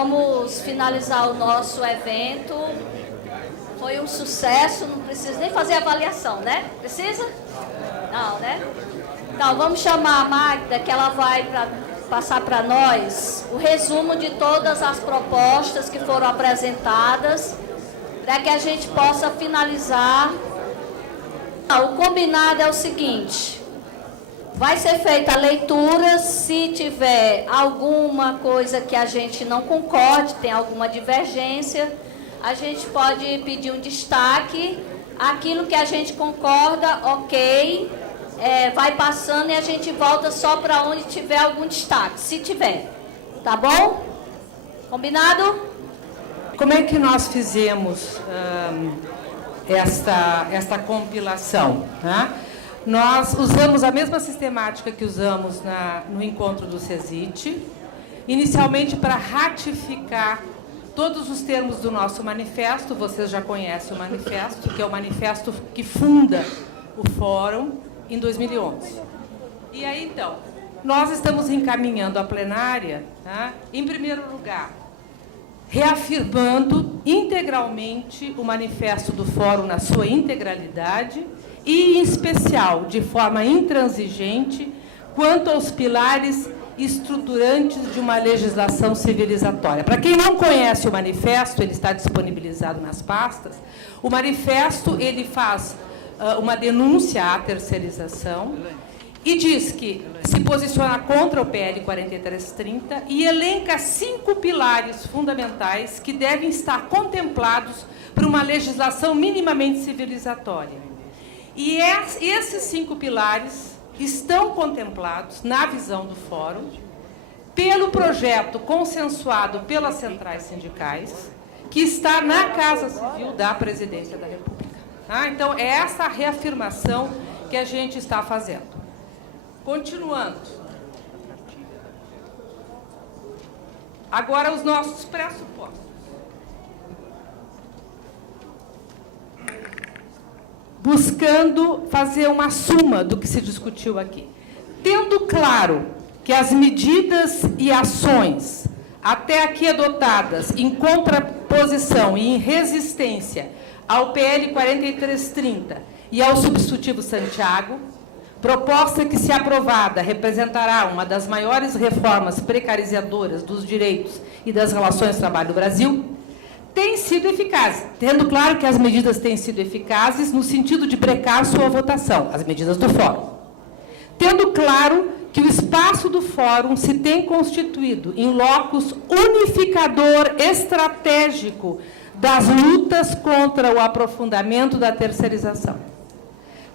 vamos finalizar o nosso evento. Foi um sucesso, não precisa nem fazer avaliação, né? Precisa? Não, né? Então, vamos chamar a Magda, que ela vai passar para nós o resumo de todas as propostas que foram apresentadas, para que a gente possa finalizar. O combinado é o seguinte: vai ser feita a leitura. Se tiver alguma coisa que a gente não concorde, tem alguma divergência, a gente pode pedir um destaque. Aquilo que a gente concorda, ok, vai passando e a gente volta só para onde tiver algum destaque, se tiver. Tá bom? Combinado? Como é que nós fizemos esta compilação, né? Nós usamos a mesma sistemática que usamos no encontro do CESIT, inicialmente para ratificar todos os termos do nosso manifesto. Vocês já conhecem o manifesto, que é o manifesto que funda o Fórum em 2011. E aí, então, nós estamos encaminhando a plenária, né, em primeiro lugar, reafirmando integralmente o manifesto do Fórum na sua integralidade e, em especial, de forma intransigente, quanto aos pilares estruturantes de uma legislação civilizatória. Para quem não conhece o manifesto, ele está disponibilizado nas pastas. O manifesto, ele faz uma denúncia à terceirização e diz que se posiciona contra o PL 4330 e elenca 5 pilares fundamentais que devem estar contemplados por uma legislação minimamente civilizatória. E esses 5 pilares estão contemplados, na visão do Fórum, pelo projeto consensuado pelas centrais sindicais, que está na Casa Civil da Presidência da República. Tá? Então, é essa a reafirmação que a gente está fazendo. Continuando. Agora, os nossos pressupostos. Buscando fazer uma suma do que se discutiu aqui. Tendo claro que as medidas e ações até aqui adotadas em contraposição e em resistência ao PL 4330 e ao substitutivo Santiago, proposta que, se aprovada, representará uma das maiores reformas precarizadoras dos direitos e das relações de trabalho do Brasil, tem sido eficaz, tendo claro que as medidas têm sido eficazes no sentido de brecar sua votação, as medidas do Fórum. Tendo claro que o espaço do Fórum se tem constituído em locus unificador estratégico das lutas contra o aprofundamento da terceirização.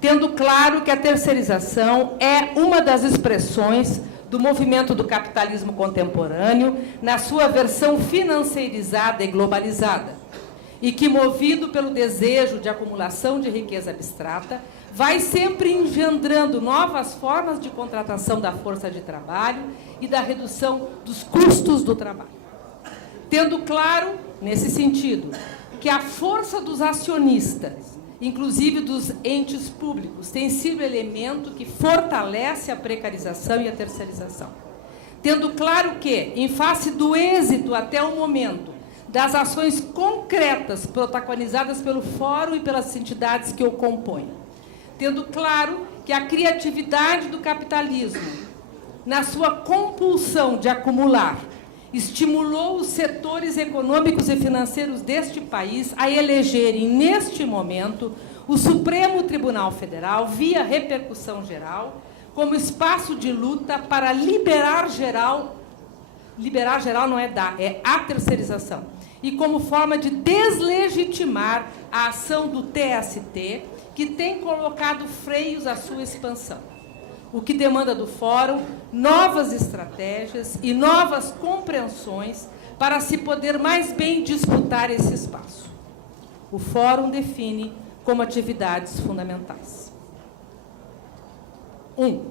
Tendo claro que a terceirização é uma das expressões do movimento do capitalismo contemporâneo, na sua versão financeirizada e globalizada, e que, movido pelo desejo de acumulação de riqueza abstrata, vai sempre engendrando novas formas de contratação da força de trabalho e da redução dos custos do trabalho. Tendo claro, nesse sentido, que a força dos acionistas, inclusive dos entes públicos, tem sido elemento que fortalece a precarização e a terceirização. Tendo claro que, em face do êxito até o momento das ações concretas protagonizadas pelo Fórum e pelas entidades que o compõem, tendo claro que a criatividade do capitalismo, na sua compulsão de acumular, estimulou os setores econômicos e financeiros deste país a elegerem, neste momento, o Supremo Tribunal Federal, via repercussão geral, como espaço de luta para liberar geral não é a terceirização, e como forma de deslegitimar a ação do TST, que tem colocado freios à sua expansão. O que demanda do Fórum novas estratégias e novas compreensões para se poder mais bem disputar esse espaço. O Fórum define como atividades fundamentais. 1.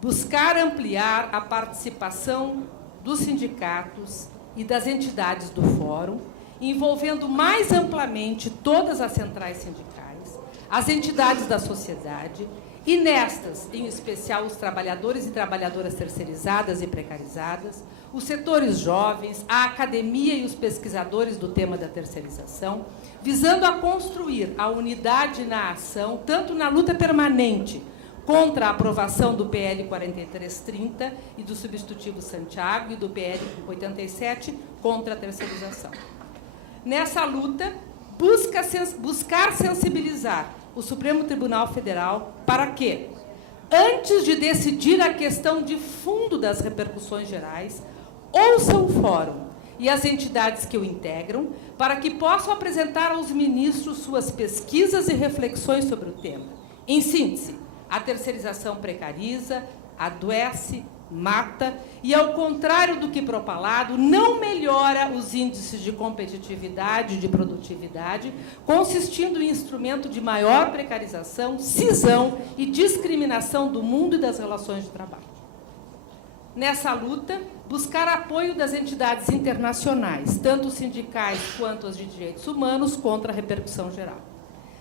Buscar ampliar a participação dos sindicatos e das entidades do Fórum, envolvendo mais amplamente todas as centrais sindicais, as entidades da sociedade E nestas, em especial, os trabalhadores e trabalhadoras terceirizadas e precarizadas, os setores jovens, a academia e os pesquisadores do tema da terceirização, visando a construir a unidade na ação, tanto na luta permanente contra a aprovação do PL 4330 e do substitutivo Santiago e do PL 87 contra a terceirização. Nessa luta, buscar sensibilizar o Supremo Tribunal Federal para que, antes de decidir a questão de fundo das repercussões gerais, ouça o Fórum e as entidades que o integram, para que possam apresentar aos ministros suas pesquisas e reflexões sobre o tema. Em síntese, a terceirização precariza, adoece, mata e, ao contrário do que propalado, não melhora os índices de competitividade e de produtividade, consistindo em instrumento de maior precarização, cisão e discriminação do mundo e das relações de trabalho. Nessa luta, buscar apoio das entidades internacionais, tanto sindicais quanto as de direitos humanos, contra a repercussão geral.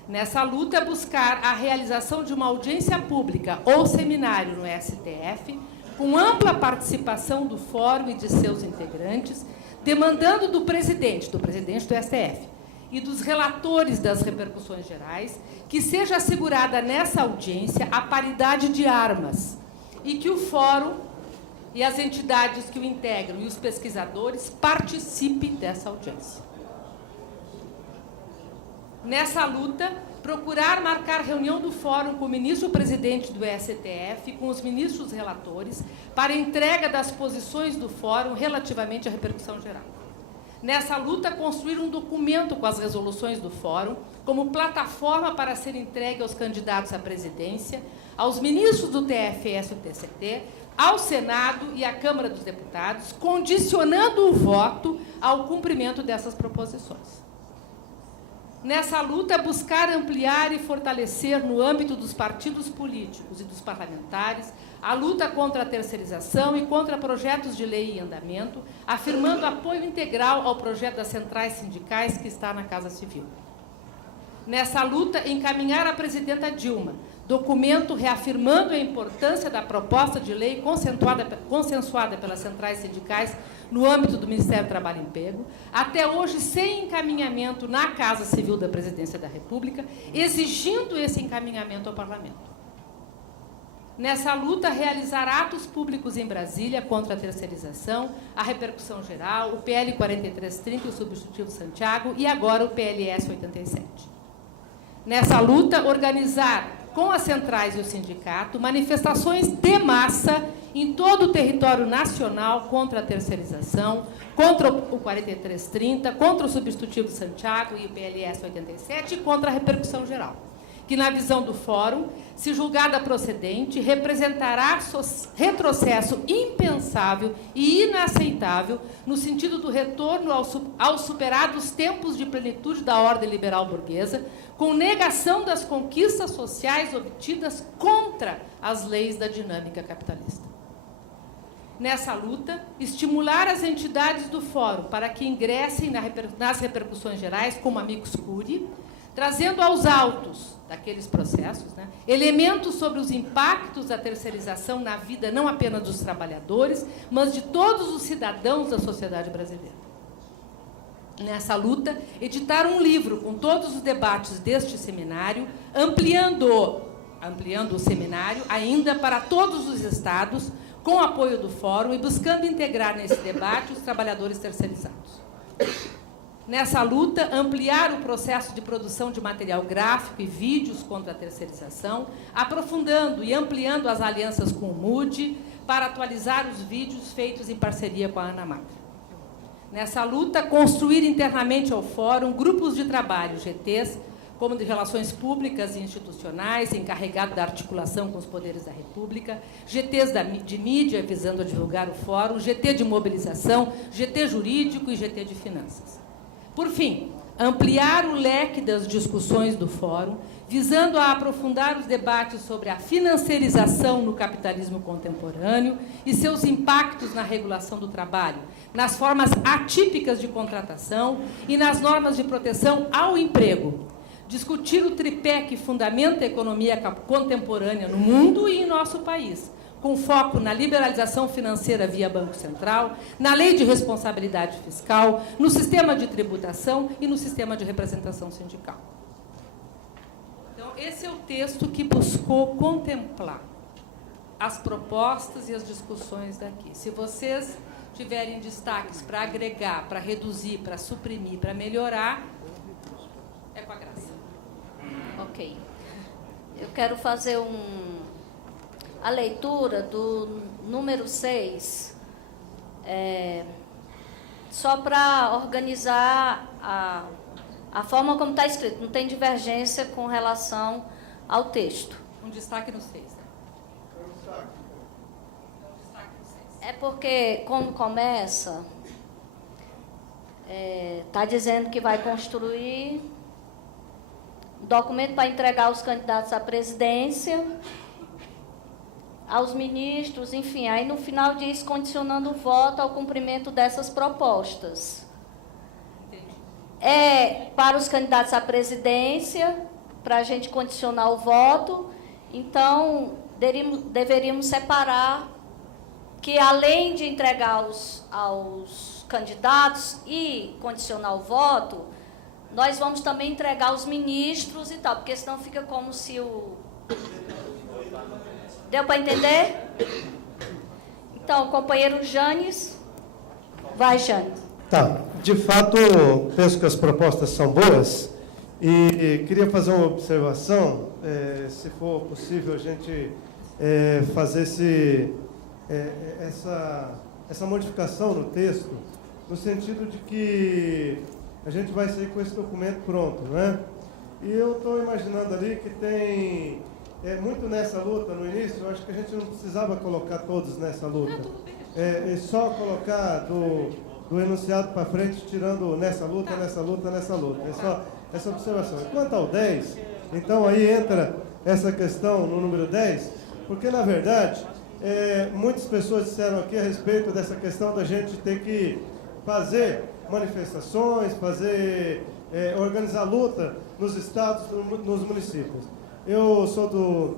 Nessa luta, buscar a realização de uma audiência pública ou seminário no STF, com ampla participação do Fórum e de seus integrantes, demandando do presidente do STF e dos relatores das repercussões gerais que seja assegurada nessa audiência a paridade de armas e que o Fórum e as entidades que o integram e os pesquisadores participem dessa audiência. Nessa luta, procurar marcar reunião do Fórum com o ministro-presidente do STF e com os ministros relatores para entrega das posições do Fórum relativamente à repercussão geral. Nessa luta, construir um documento com as resoluções do Fórum como plataforma para ser entregue aos candidatos à presidência, aos ministros do TFS e do TCT, ao Senado e à Câmara dos Deputados, condicionando o voto ao cumprimento dessas proposições. Nessa luta, buscar ampliar e fortalecer, no âmbito dos partidos políticos e dos parlamentares, a luta contra a terceirização e contra projetos de lei em andamento, afirmando apoio integral ao projeto das centrais sindicais que está na Casa Civil. Nessa luta, encaminhar à presidenta Dilma documento reafirmando a importância da proposta de lei consensuada pelas centrais sindicais no âmbito do Ministério do Trabalho e Emprego, até hoje sem encaminhamento na Casa Civil da Presidência da República, exigindo esse encaminhamento ao Parlamento. Nessa luta, realizar atos públicos em Brasília contra a terceirização, a repercussão geral, o PL 4330 e o substitutivo Santiago, e agora o PLS 87. Nessa luta, organizar com as centrais e o sindicato manifestações de massa em todo o território nacional contra a terceirização, contra o 4330, contra o substitutivo Santiago e o PLS 87 e contra a repercussão geral, que, na visão do Fórum, se julgada procedente, representará retrocesso impensável e inaceitável no sentido do retorno aos superados tempos de plenitude da ordem liberal burguesa, com negação das conquistas sociais obtidas contra as leis da dinâmica capitalista. Nessa luta, estimular as entidades do Fórum para que ingressem nas repercussões gerais como amicus curiae, trazendo aos autos daqueles processos, elementos sobre os impactos da terceirização na vida não apenas dos trabalhadores, mas de todos os cidadãos da sociedade brasileira. Nessa luta, editar um livro com todos os debates deste seminário, ampliando o seminário ainda para todos os estados, com apoio do Fórum e buscando integrar nesse debate os trabalhadores terceirizados. Nessa luta, ampliar o processo de produção de material gráfico e vídeos contra a terceirização, aprofundando e ampliando as alianças com o MUD para atualizar os vídeos feitos em parceria com a Ana Matra. Nessa luta, construir internamente ao Fórum grupos de trabalho, GTs, como de Relações Públicas e Institucionais, encarregado da articulação com os poderes da República, GTs de mídia, visando a divulgar o Fórum, GT de mobilização, GT jurídico e GT de finanças. Por fim, ampliar o leque das discussões do Fórum, visando a aprofundar os debates sobre a financiarização no capitalismo contemporâneo e seus impactos na regulação do trabalho, nas formas atípicas de contratação e nas normas de proteção ao emprego, discutir o tripé que fundamenta a economia contemporânea no mundo e em nosso país, com foco na liberalização financeira via Banco Central, na lei de responsabilidade fiscal, no sistema de tributação e no sistema de representação sindical. Então, esse é o texto que buscou contemplar as propostas e as discussões daqui. Se vocês tiverem destaques para agregar, para reduzir, para suprimir, para melhorar, é com a graça. Ok. Eu quero fazer a leitura do número 6, só para organizar a forma como está escrito. Não tem divergência com relação ao texto. Um destaque no 6. É porque, como começa, está dizendo que vai construir um documento para entregar aos candidatos à presidência, aos ministros, enfim. Aí, no final, diz condicionando o voto ao cumprimento dessas propostas. Para os candidatos à presidência, para a gente condicionar o voto. Então, deveríamos separar que, além de entregar aos candidatos e condicionar o voto, nós vamos também entregar aos ministros e tal, porque senão fica como se o... Deu para entender? Então, companheiro Janes. Vai, Janes. Tá. De fato, penso que as propostas são boas e queria fazer uma observação, se for possível a gente fazer essa modificação no texto, no sentido de que a gente vai sair com esse documento pronto, não é? E eu estou imaginando ali que tem muito nessa luta no início. Eu acho que a gente não precisava colocar todos nessa luta. Só colocar do enunciado para frente, tirando nessa luta, nessa luta, nessa luta. É só essa observação. Quanto ao 10, então aí entra essa questão no número 10, porque na verdade muitas pessoas disseram aqui a respeito dessa questão da gente ter que fazer manifestações, organizar luta nos estados, nos municípios. Eu sou do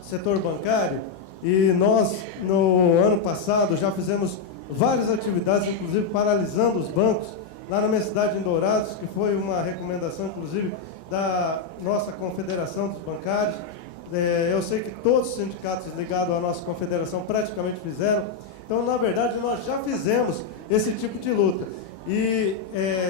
setor bancário e nós, no ano passado, já fizemos várias atividades, inclusive paralisando os bancos, lá na minha cidade, em Dourados, que foi uma recomendação, inclusive, da nossa Confederação dos Bancários. Eu sei que todos os sindicatos ligados à nossa confederação praticamente fizeram. Então, na verdade, nós já fizemos esse tipo de luta. E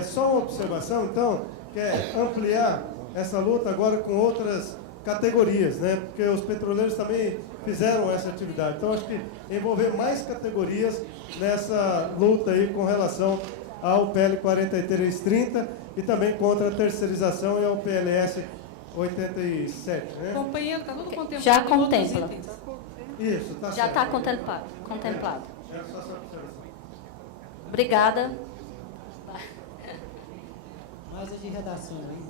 só uma observação, então, que é ampliar essa luta agora com outras categorias, né? Porque os petroleiros também fizeram essa atividade. Então, acho que envolver mais categorias nessa luta aí com relação ao PL 4330 e também contra a terceirização e ao PLS 87, né? Companheiro, está tudo contemplado. Já contempla. Isso, tá certo. Já está contemplado. Obrigada. Mais a de redação, hein?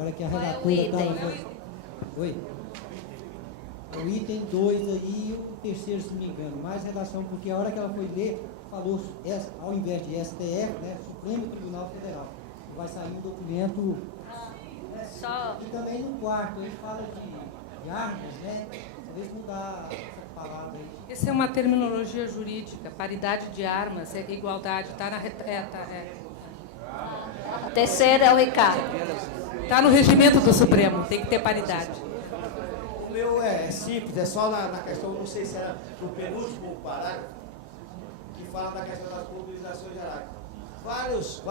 Olha que a Qual é o relatora item? Oi? O item 2 aí, o terceiro, se não me engano. Mais redação, porque a hora que ela foi ler, falou, ao invés de STF, né, Supremo Tribunal Federal. Vai sair um documento... Só... E também no quarto, ele fala de armas, né? Talvez mudar essa palavra aí. Essa é uma terminologia jurídica. Paridade de armas é igualdade. Está na... A terceira é o Ricardo. Está no regimento do Supremo. Tem que ter paridade. O meu é simples, é só na questão, não sei se era no penúltimo parágrafo, que fala da questão das mobilizações gerais. Vários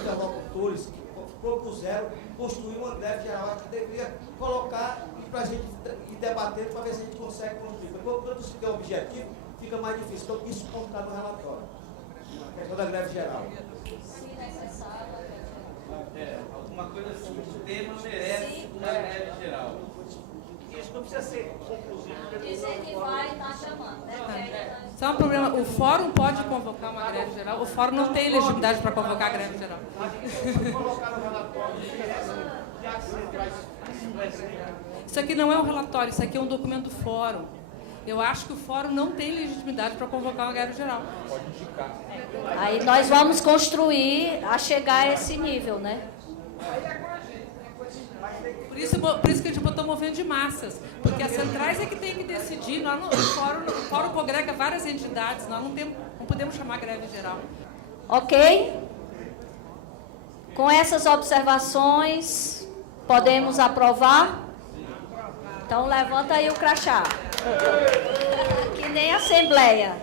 interlocutores que propuseram construir uma greve geral. Acho que deveria colocar e para a gente ir debatendo para ver se a gente consegue construir. Porque quando se tem um objetivo, fica mais difícil. Então, isso está no relatório. A questão da greve geral. Alguma coisa assim, o tema merece uma greve geral. Isso não precisa ser conclusivo. Dizer que vai estar chamando, né? Só um problema, o fórum pode convocar uma greve geral, o fórum não tem legitimidade para convocar a greve geral. Isso aqui não é um relatório, isso aqui é um documento do fórum. Eu acho que o fórum não tem legitimidade para convocar uma greve geral. Aí nós vamos construir a chegar a esse nível, né? Aí é com a gente, mas tem que Por isso que a gente botou movimento de massas, porque as centrais é que tem que decidir. Nós no fórum congrega várias entidades, nós não podemos chamar greve geral. Ok? Com essas observações, podemos aprovar? Então, levanta aí o crachá. Que nem assembleia.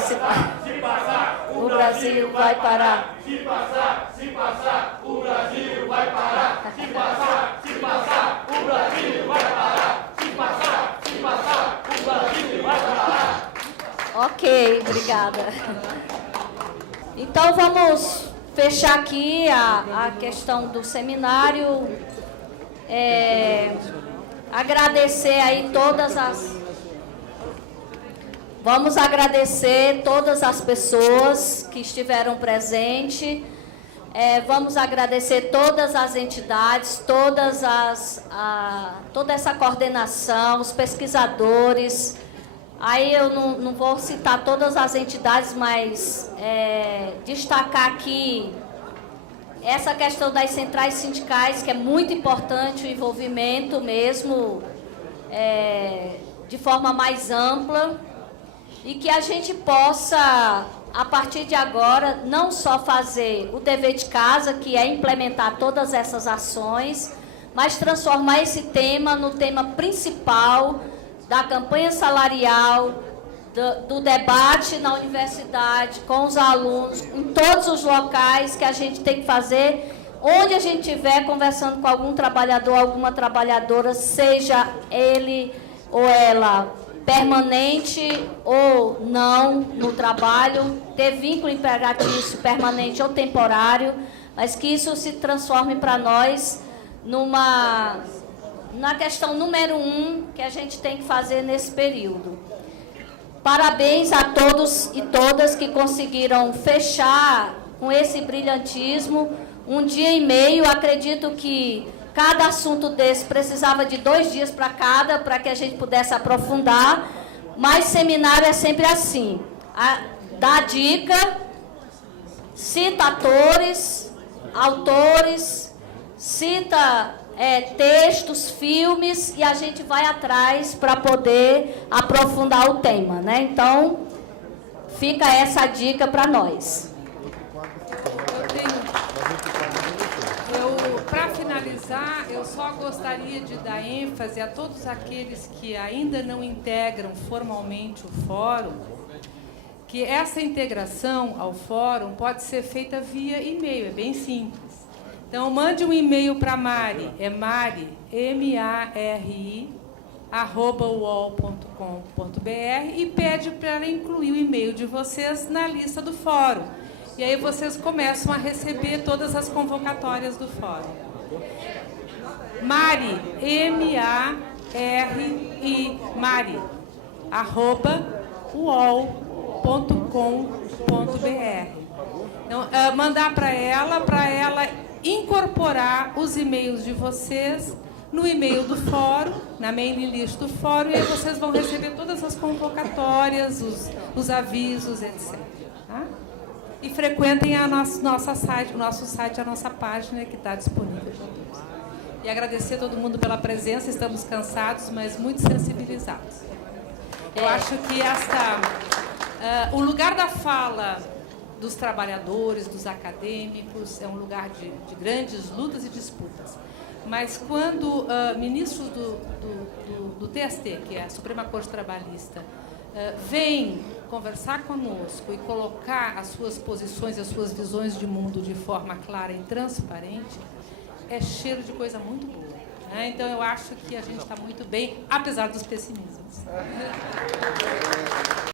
Se passar, o Brasil vai parar. Se passar, o Brasil vai parar. Se passar, o Brasil vai parar. Se passar, o Brasil vai parar. Ok, obrigada. Então, vamos fechar aqui a questão do seminário. Agradecer aí Vamos agradecer todas as pessoas que estiveram presentes. Vamos agradecer todas as entidades, toda essa coordenação, os pesquisadores. Aí eu não vou citar todas as entidades, mas destacar aqui essa questão das centrais sindicais, que é muito importante, o envolvimento mesmo, de forma mais ampla. E que a gente possa, a partir de agora, não só fazer o dever de casa, que é implementar todas essas ações, mas transformar esse tema no tema principal da campanha salarial, do debate na universidade, com os alunos, em todos os locais que a gente tem que fazer, onde a gente estiver conversando com algum trabalhador, alguma trabalhadora, seja ele ou ela permanente ou não no trabalho, ter vínculo empregatício permanente ou temporário, mas que isso se transforme para nós na questão número 1 que a gente tem que fazer nesse período. Parabéns a todos e todas que conseguiram fechar com esse brilhantismo 1 dia e meio. Acredito que cada assunto desse precisava de 2 dias para que a gente pudesse aprofundar, mas seminário é sempre assim. Dá dica, cita autores, cita textos, filmes, e a gente vai atrás para poder aprofundar o tema, né? Então, fica essa dica para nós. Para finalizar, eu só gostaria de dar ênfase a todos aqueles que ainda não integram formalmente o fórum, que essa integração ao fórum pode ser feita via e-mail, é bem simples. Então, mande um e-mail para a Mari, é Mari, M-A-R-I, @uol.com.br, e pede para ela incluir o e-mail de vocês na lista do fórum. E aí vocês começam a receber todas as convocatórias do fórum. Mari, M-A-R-I, Mari, @uol.com.br. Então, mandar para ela incorporar os e-mails de vocês no e-mail do fórum, na mailing list do fórum, e aí vocês vão receber todas as convocatórias, os avisos, etc. Tá? E frequentem o nosso site, a nossa página, que está disponível para todos. E agradecer a todo mundo pela presença. Estamos cansados, mas muito sensibilizados. Eu acho que o lugar da fala dos trabalhadores, dos acadêmicos, é um lugar de grandes lutas e disputas. Mas quando ministros do TST, que é a Suprema Corte Trabalhista, vêm conversar conosco e colocar as suas posições e as suas visões de mundo de forma clara e transparente, é cheiro de coisa muito boa. Né? Então, eu acho que a gente está muito bem, apesar dos pessimismos.